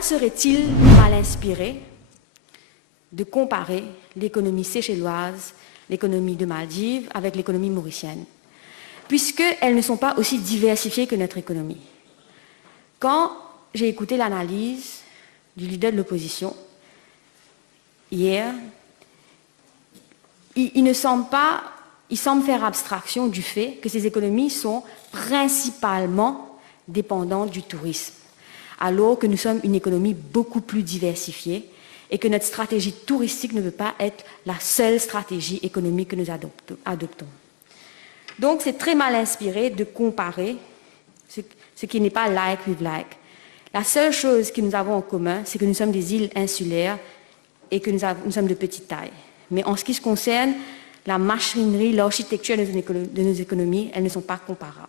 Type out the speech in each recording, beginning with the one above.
cela serait-il mal inspiré de comparer l'économie séchelloise, l'économie de Maldives avec l'économie mauricienne, puisqu'elles ne sont pas aussi diversifiées que notre économie. Quand j'ai écouté l'analyse du leader de l'opposition hier, il semble faire abstraction du fait que ces économies sont principalement dépendantes du tourisme, alors que nous sommes une économie beaucoup plus diversifiée et que notre stratégie touristique ne peut pas être la seule stratégie économique que nous adoptons. Donc c'est très mal inspiré de comparer ce qui n'est pas like with like. La seule chose que nous avons en commun, c'est que nous sommes des îles insulaires et que nous sommes de petite taille. Mais en ce qui se concerne, la machinerie, l'architecture de nos économies, elles ne sont pas comparables.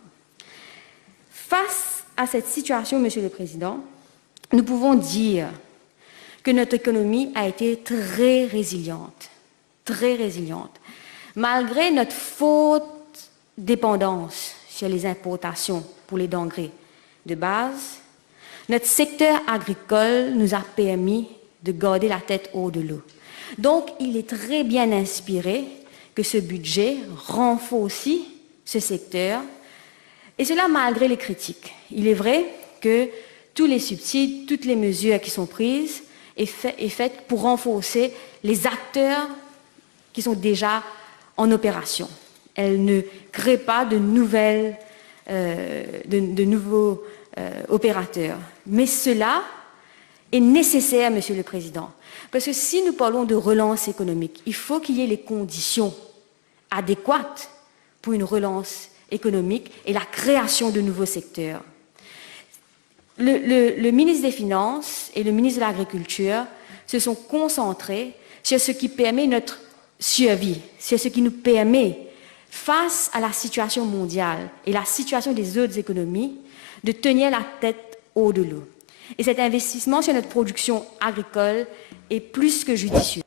Face à cette situation, Monsieur le Président, nous pouvons dire que notre économie a été très résiliente, malgré notre forte dépendance sur les importations pour les denrées de base. Notre secteur agricole nous a permis de garder la tête hors de l'eau. Donc, il est très bien inspiré que ce budget renforce ce secteur, et cela malgré les critiques. Il est vrai que tous les subsides, toutes les mesures qui sont prises est faite pour renforcer les acteurs qui sont déjà en opération. Elle ne crée pas de nouveaux opérateurs. Mais cela est nécessaire, Monsieur le Président, parce que si nous parlons de relance économique, il faut qu'il y ait les conditions adéquates pour une relance économique et la création de nouveaux secteurs. Le ministre des Finances et le ministre de l'Agriculture se sont concentrés sur ce qui permet notre survie, sur ce qui nous permet, face à la situation mondiale et la situation des autres économies, de tenir la tête hors de l'eau. Et cet investissement sur notre production agricole est plus que judicieux.